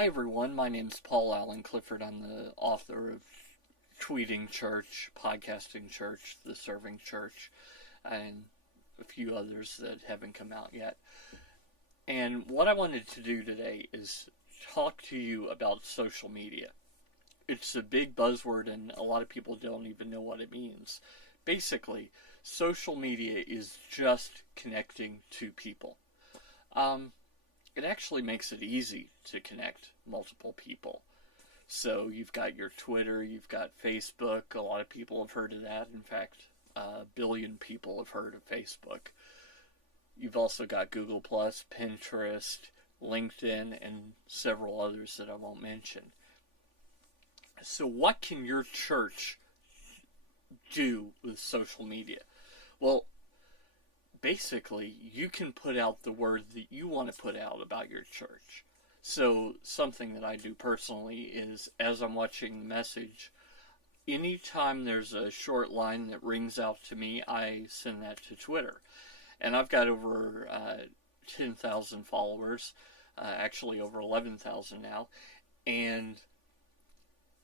Hi everyone, my name's Paul Allen Clifford. I'm the author of Tweeting Church, Podcasting Church, The Serving Church, and a few others that haven't come out yet. And what I wanted to do today is talk to you about social media. It's a big buzzword and a lot of people don't even know what it means. Basically, social media is just connecting to people. It actually makes it easy to connect multiple people. So you've got your Twitter, you've got Facebook. A lot of people have heard of that. In fact, a billion people have heard of Facebook. You've also got Google+, Pinterest, LinkedIn, and several others that I won't mention. So what can your church do with social media? Well, basically, you can put out the word that you want to put out about your church. So something that I do personally is, as I'm watching the message, anytime there's a short line that rings out to me, I send that to Twitter. And I've got over 10,000 followers, actually over 11,000 now, and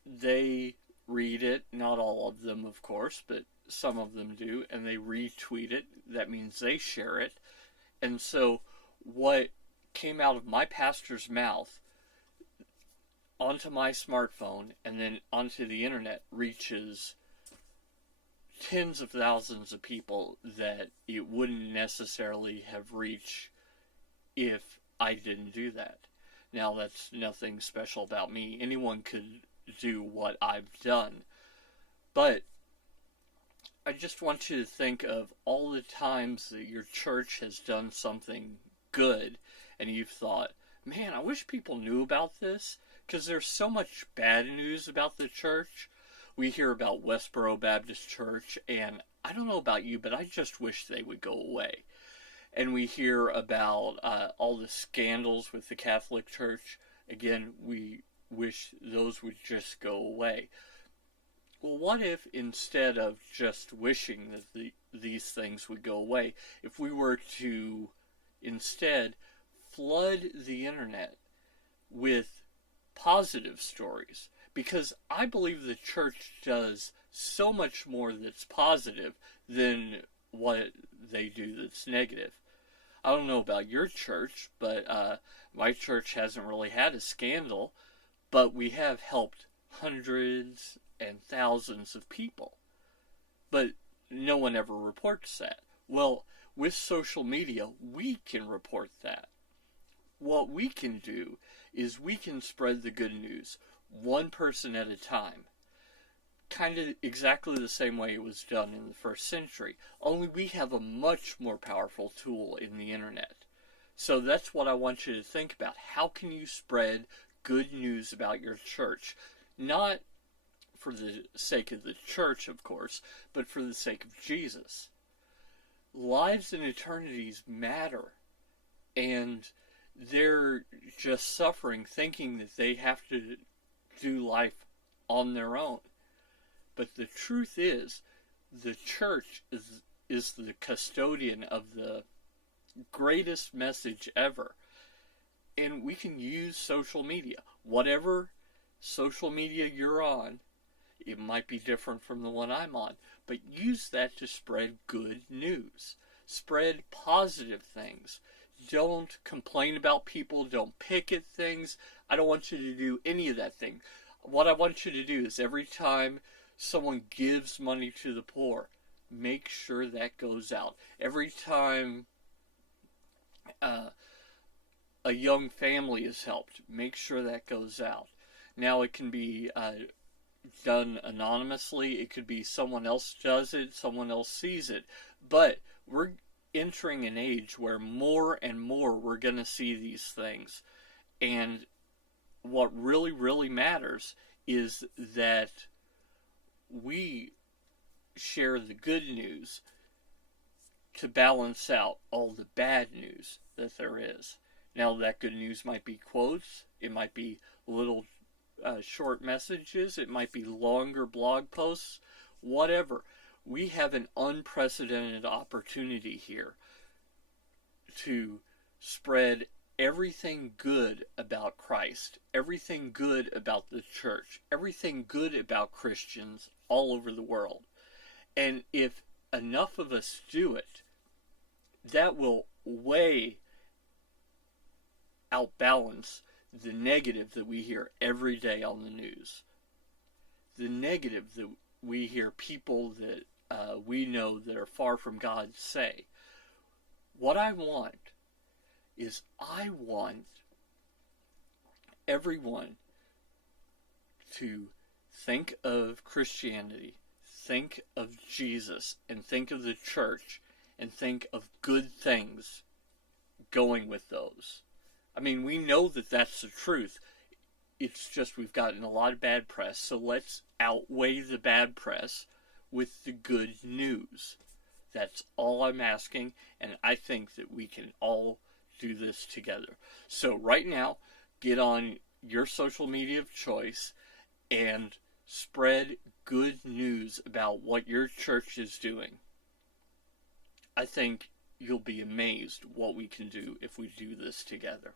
they read it, not all of them of course, but some of them do, and they retweet it. That means they share it. And so what came out of my pastor's mouth onto my smartphone and then onto the internet reaches tens of thousands of people that it wouldn't necessarily have reached if I didn't do that. Now, that's nothing special about me. Anyone could do what I've done. But I just want you to think of all the times that your church has done something good and you've thought, man, I wish people knew about this, because there's so much bad news about the church. We hear about Westboro Baptist Church, and I don't know about you, but I just wish they would go away. And we hear about all the scandals with the Catholic Church. Again, we wish those would just go away. Well, what if instead of just wishing that these things would go away, if we were to instead flood the internet with positive stories? Because I believe the church does so much more that's positive than what they do that's negative. I don't know about your church, but my church hasn't really had a scandal, but we have helped hundreds and thousands of people. But no one ever reports that. Well, with social media, we can report that. What we can do is we can spread the good news, one person at a time. Kind of exactly the same way it was done in the first century. Only we have a much more powerful tool in the internet. So that's what I want you to think about. How can you spread good news about your church? Not for the sake of the church, of course, but for the sake of Jesus. Lives and eternities matter, and they're just suffering thinking that they have to do life on their own. But the truth is, the church is the custodian of the greatest message ever. And we can use social media. Whatever social media you're on, it might be different from the one I'm on, but use that to spread good news. Spread positive things. Don't complain about people. Don't picket things. I don't want you to do any of that thing. What I want you to do is every time someone gives money to the poor, make sure that goes out. Every time a young family is helped, make sure that goes out. Now, it can be done anonymously. It could be someone else does it, someone else sees it. But we're entering an age where more and more we're going to see these things. And what really, really matters is that we share the good news to balance out all the bad news that there is. Now, that good news might be quotes, it might be little short messages, it might be longer blog posts, whatever. We have an unprecedented opportunity here to spread everything good about Christ, everything good about the church, everything good about Christians all over the world. And if enough of us do it, that will way outbalance the negative that we hear every day on the news. The negative that we hear people that we know that are far from God say. What I want is I want everyone to think of Christianity, think of Jesus, and think of the church, and think of good things going with those. I mean, we know that that's the truth. It's just we've gotten a lot of bad press, so let's outweigh the bad press with the good news. That's all I'm asking, and I think that we can all do this together. So right now, get on your social media of choice and spread good news about what your church is doing. I think you'll be amazed what we can do if we do this together.